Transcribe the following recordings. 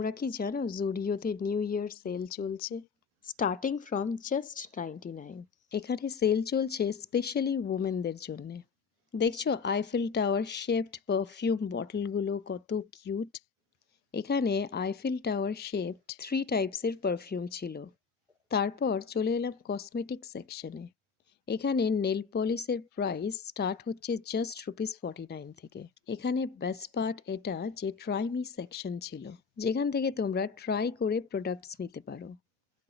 তোমরা কি জানো জুডিওতে নিউ ইয়ার সেল চলছে? Starting from just 99। এখানে সেল চলছে স্পেশালি উমেনদের জন্যে। দেখছো আইফেল টাওয়ার শেপড পারফিউম বটলগুলো কত কিউট। এখানে আইফেল টাওয়ার শেপড 3 টাইপসের পারফিউম ছিল। তারপর চলে এলাম কসমেটিক সেকশনে। এখানে নেল পলিশের প্রাইস স্টার্ট হচ্ছে জাস্ট ₹49 থেকে। এখানে বেস্ট পার্ট এটা যে ট্রাই মি সেকশন ছিল, যেখান থেকে তোমরা ট্রাই করে প্রোডাক্টস নিতে পারো,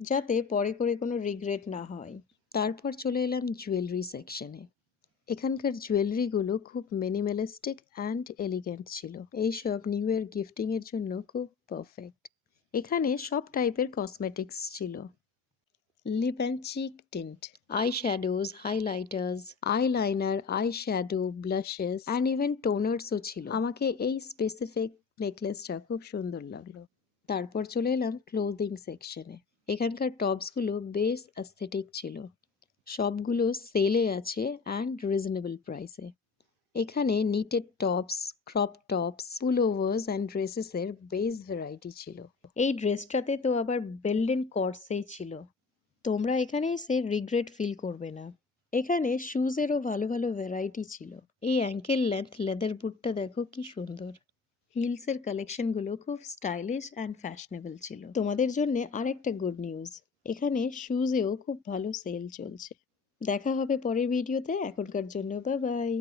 যাতে পরে করে কোনো রিগ্রেট না হয়। তারপর চলে এলাম জুয়েলারি সেকশনে। এখানকার জুয়েলারিগুলো খুব মিনিমালিস্টিক অ্যান্ড এলিগেন্ট ছিল। এইসব নিউ ইয়ার গিফটিংয়ের জন্য খুব পারফেক্ট। এখানে সব টাইপের কসমেটিক্স ছিল। Lip and cheek tint, eye shadows, highlighters, eyeliner, eye shadow, blushes and even টোনার্সও ছিল। আমাকে এই স্পেসিফিক নেকলেসটা খুব সুন্দর লাগলো। তারপর চলে এলাম ক্লোদিং সেকশনে। এখানকার টপসগুলো বেশ অ্যাস্থেটিক ছিল। সবগুলো সেলে আছে অ্যান্ড রিজনেবল প্রাইসে। এখানে knitted tops, crop tops, pull overs and ড্রেসেসের বেস ভ্যারাইটি ছিল। এই ড্রেসটাতে তো আবার বেল্ট এন্ড কর্সেই ছিল। তোমরা এখানে এসে রিগ্রেট ফিল করবে না। এখানে শুজেরও ভালো ভালো ভ্যারাইটি ছিল। এই অ্যাঙ্কেল লেন্থ লেদার বুটটা দেখো কি সুন্দর। হিলসের কালেকশনগুলো খুব স্টাইলিশ অ্যান্ড ফ্যাশনেবল ছিল। তোমাদের জন্য আরেকটা গুড নিউজ, এখানে শুজেও খুব ভালো সেল চলছে। দেখা হবে পরের ভিডিওতে। এখনকার জন্য বাই বাই।